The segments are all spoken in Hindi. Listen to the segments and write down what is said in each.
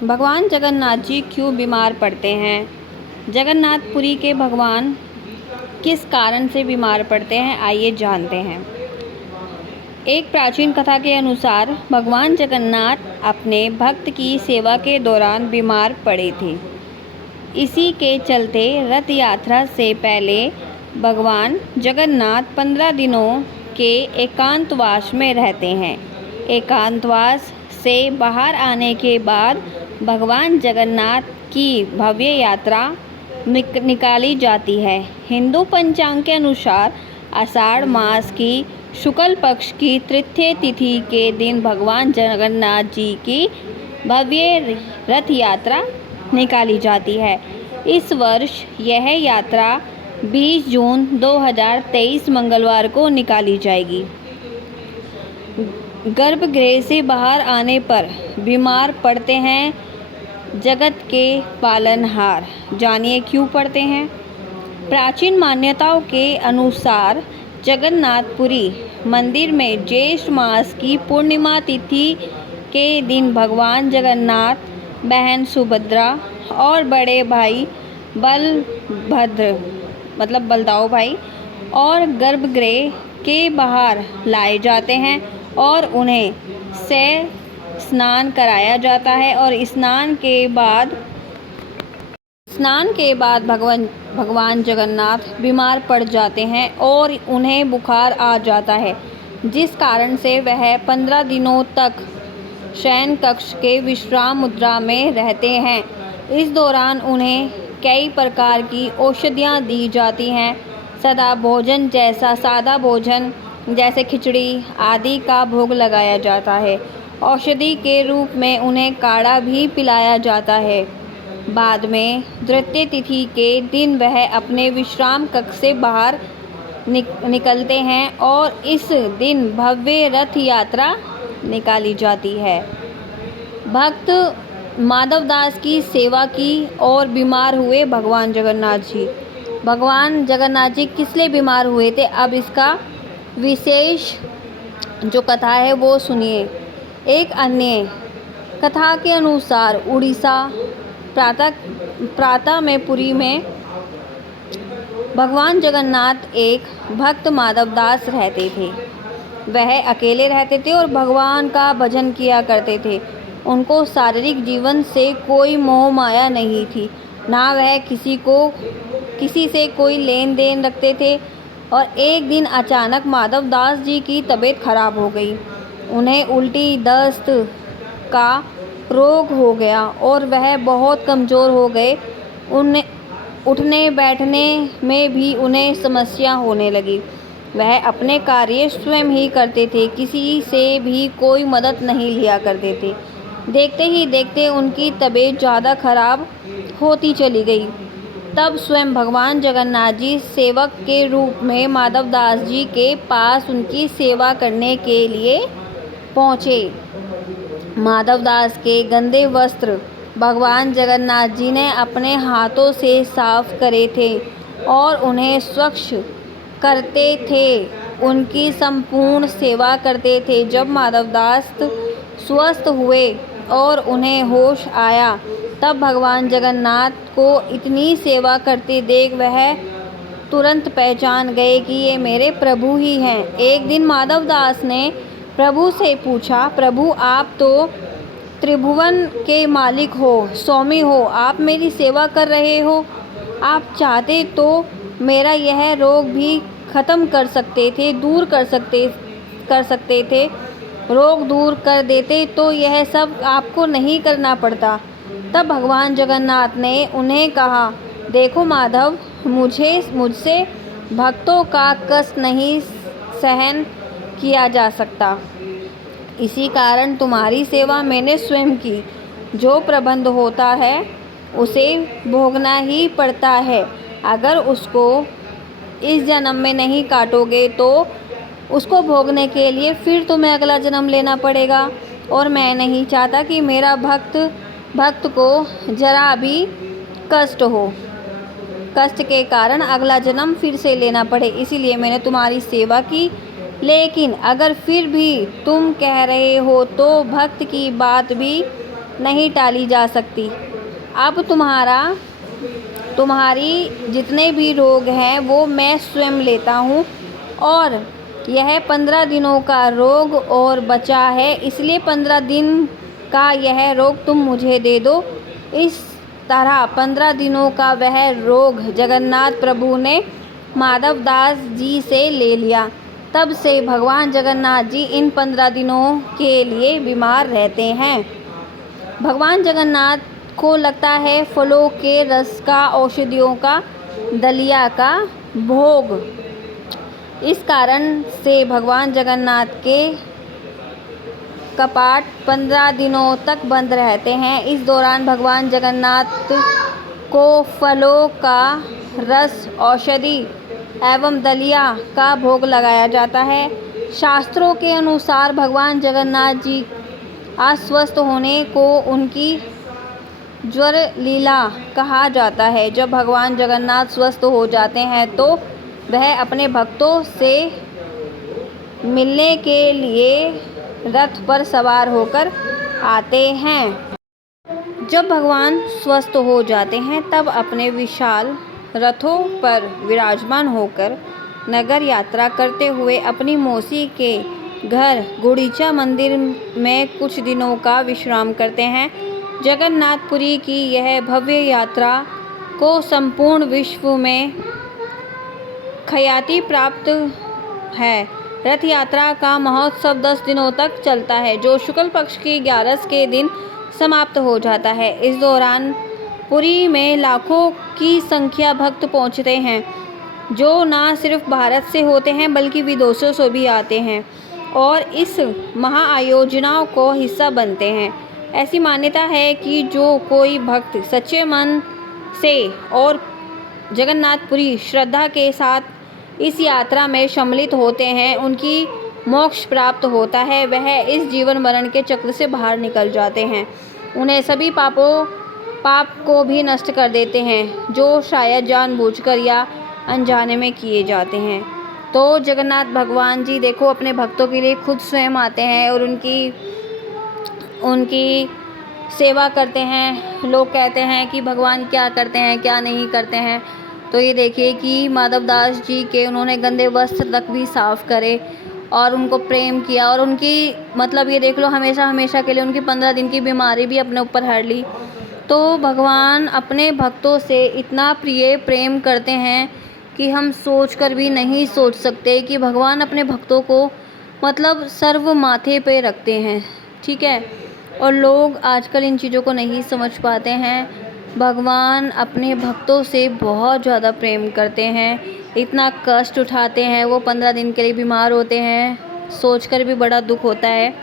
भगवान जगन्नाथ जी क्यों बीमार पड़ते हैं? जगन्नाथपुरी के भगवान किस कारण से बीमार पड़ते हैं, आइए जानते हैं। एक प्राचीन कथा के अनुसार भगवान जगन्नाथ अपने भक्त की सेवा के दौरान बीमार पड़े थे। इसी के चलते रथ यात्रा से पहले भगवान जगन्नाथ 15 दिनों के एकांतवास में रहते हैं। एकांतवास से बाहर आने के बाद भगवान जगन्नाथ की भव्य यात्रा निकाली जाती है। हिंदू पंचांग के अनुसार आषाढ़ मास की शुक्ल पक्ष की तृतीय तिथि के दिन भगवान जगन्नाथ जी की भव्य रथ यात्रा निकाली जाती है। इस वर्ष यह यात्रा 20 जून 2023 मंगलवार को निकाली जाएगी। गर्भगृह से बाहर आने पर बीमार पड़ते हैं जगत के पालनहार, जानिए क्यों पड़ते हैं। प्राचीन मान्यताओं के अनुसार जगन्नाथपुरी मंदिर में ज्येष्ठ मास की पूर्णिमा तिथि के दिन भगवान जगन्नाथ, बहन सुभद्रा और बड़े भाई बलभद्र मतलब बलदाऊ भाई और गर्भगृह के बाहर लाए जाते हैं और उन्हें स्नान कराया जाता है और स्नान के बाद भगवान जगन्नाथ बीमार पड़ जाते हैं और उन्हें बुखार आ जाता है, जिस कारण से वह 15 दिनों तक शयन कक्ष के विश्राम मुद्रा में रहते हैं। इस दौरान उन्हें कई प्रकार की औषधियाँ दी जाती हैं। सादा भोजन जैसे खिचड़ी आदि का भोग लगाया जाता है। औषधि के रूप में उन्हें काढ़ा भी पिलाया जाता है। बाद में तृतीय तिथि के दिन वह अपने विश्राम कक्ष से बाहर निकलते हैं और इस दिन भव्य रथ यात्रा निकाली जाती है। भक्त माधवदास की सेवा की और बीमार हुए भगवान जगन्नाथ जी। भगवान जगन्नाथ जी किस लिए बीमार हुए थे, अब इसका विशेष जो कथा है वो सुनिए। एक अन्य कथा के अनुसार उड़ीसा प्रातः में पुरी में भगवान जगन्नाथ एक भक्त माधवदास रहते थे। वह अकेले रहते थे और भगवान का भजन किया करते थे। उनको शारीरिक जीवन से कोई मोह माया नहीं थी, ना वह किसी से कोई लेन देन रखते थे। और एक दिन अचानक माधवदास जी की तबीयत खराब हो गई। उन्हें उल्टी दस्त का रोग हो गया और वह बहुत कमज़ोर हो गए। उन्हें उठने बैठने में भी उन्हें समस्या होने लगी। वह अपने कार्य स्वयं ही करते थे, किसी से भी कोई मदद नहीं लिया करते थे। देखते ही देखते उनकी तबीयत ज़्यादा खराब होती चली गई। तब स्वयं भगवान जगन्नाथ जी सेवक के रूप में माधवदास जी के पास उनकी सेवा करने के लिए पहुँचे। माधवदास के गंदे वस्त्र भगवान जगन्नाथ जी ने अपने हाथों से साफ करे थे और उन्हें स्वच्छ करते थे, उनकी संपूर्ण सेवा करते थे। जब माधवदास स्वस्थ हुए और उन्हें होश आया, तब भगवान जगन्नाथ को इतनी सेवा करते देख वह तुरंत पहचान गए कि ये मेरे प्रभु ही हैं। एक दिन माधवदास ने प्रभु से पूछा, प्रभु आप तो त्रिभुवन के मालिक हो, स्वामी हो, आप मेरी सेवा कर रहे हो। आप चाहते तो मेरा यह रोग भी ख़त्म कर सकते थे, दूर कर सकते थे, रोग दूर कर देते तो यह सब आपको नहीं करना पड़ता। तब भगवान जगन्नाथ ने उन्हें कहा, देखो माधव, मुझसे भक्तों का कष्ट नहीं सहन किया जा सकता। इसी कारण तुम्हारी सेवा मैंने स्वयं की। जो प्रबंध होता है उसे भोगना ही पड़ता है। अगर उसको इस जन्म में नहीं काटोगे तो उसको भोगने के लिए फिर तुम्हें अगला जन्म लेना पड़ेगा। और मैं नहीं चाहता कि मेरा भक्त को जरा भी कष्ट हो, कष्ट के कारण अगला जन्म फिर से लेना पड़े, इसीलिए मैंने तुम्हारी सेवा की। लेकिन अगर फिर भी तुम कह रहे हो तो भक्त की बात भी नहीं टाली जा सकती। अब तुम्हारी जितने भी रोग हैं वो मैं स्वयं लेता हूँ, और यह 15 दिनों का रोग और बचा है, इसलिए 15 दिन का यह रोग तुम मुझे दे दो। इस तरह 15 दिनों का वह रोग जगन्नाथ प्रभु ने माधव दास जी से ले लिया। तब से भगवान जगन्नाथ जी इन 15 दिनों के लिए बीमार रहते हैं। भगवान जगन्नाथ को लगता है फलों के रस का, औषधियों का, दलिया का भोग। इस कारण से भगवान जगन्नाथ के कपाट 15 दिनों तक बंद रहते हैं। इस दौरान भगवान जगन्नाथ को फलों का रस, औषधि एवं दलिया का भोग लगाया जाता है। शास्त्रों के अनुसार भगवान जगन्नाथ जी अस्वस्थ होने को उनकी ज्वर लीला कहा जाता है। जब भगवान जगन्नाथ स्वस्थ हो जाते हैं तो वह अपने भक्तों से मिलने के लिए रथ पर सवार होकर आते हैं। जब भगवान स्वस्थ हो जाते हैं तब अपने विशाल रथों पर विराजमान होकर नगर यात्रा करते हुए अपनी मौसी के घर गुंडीचा मंदिर में कुछ दिनों का विश्राम करते हैं। जगन्नाथपुरी की यह भव्य यात्रा को संपूर्ण विश्व में ख्याति प्राप्त है। रथ यात्रा का महोत्सव 10 दिनों तक चलता है, जो शुक्ल पक्ष की 11 के दिन समाप्त हो जाता है। इस दौरान पुरी में लाखों की संख्या भक्त पहुंचते हैं, जो न सिर्फ भारत से होते हैं बल्कि विदेशों से भी आते हैं और इस महाआयोजनों को हिस्सा बनते हैं। ऐसी मान्यता है कि जो कोई भक्त सच्चे मन से और जगन्नाथपुरी श्रद्धा के साथ इस यात्रा में सम्मिलित होते हैं, उनकी मोक्ष प्राप्त होता है। वह इस जीवन मरण के चक्र से बाहर निकल जाते हैं। उन्हें सभी पाप को भी नष्ट कर देते हैं, जो शायद जानबूझकर या अनजाने में किए जाते हैं। तो जगन्नाथ भगवान जी देखो अपने भक्तों के लिए खुद स्वयं आते हैं और उनकी सेवा करते हैं। लोग कहते हैं कि भगवान क्या करते हैं, क्या नहीं करते हैं। तो ये देखिए कि माधव दास जी के उन्होंने गंदे वस्त्र तक भी साफ करे और उनको प्रेम किया, और उनकी मतलब ये देख लो हमेशा के लिए उनकी 15 दिन की बीमारी भी अपने ऊपर हर ली। तो भगवान अपने भक्तों से इतना प्रिय प्रेम करते हैं कि हम सोच कर भी नहीं सोच सकते कि भगवान अपने भक्तों को मतलब सर्व माथे पे रखते हैं। ठीक है, और लोग आजकल इन चीज़ों को नहीं समझ पाते हैं। भगवान अपने भक्तों से बहुत ज़्यादा प्रेम करते हैं, इतना कष्ट उठाते हैं। वो 15 दिन के लिए बीमार होते हैं, सोचकर भी बड़ा दुख होता है।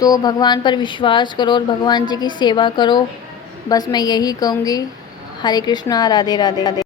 तो भगवान पर विश्वास करो और भगवान जी की सेवा करो, बस मैं यही कहूँगी। हरे कृष्णा, राधे राधे।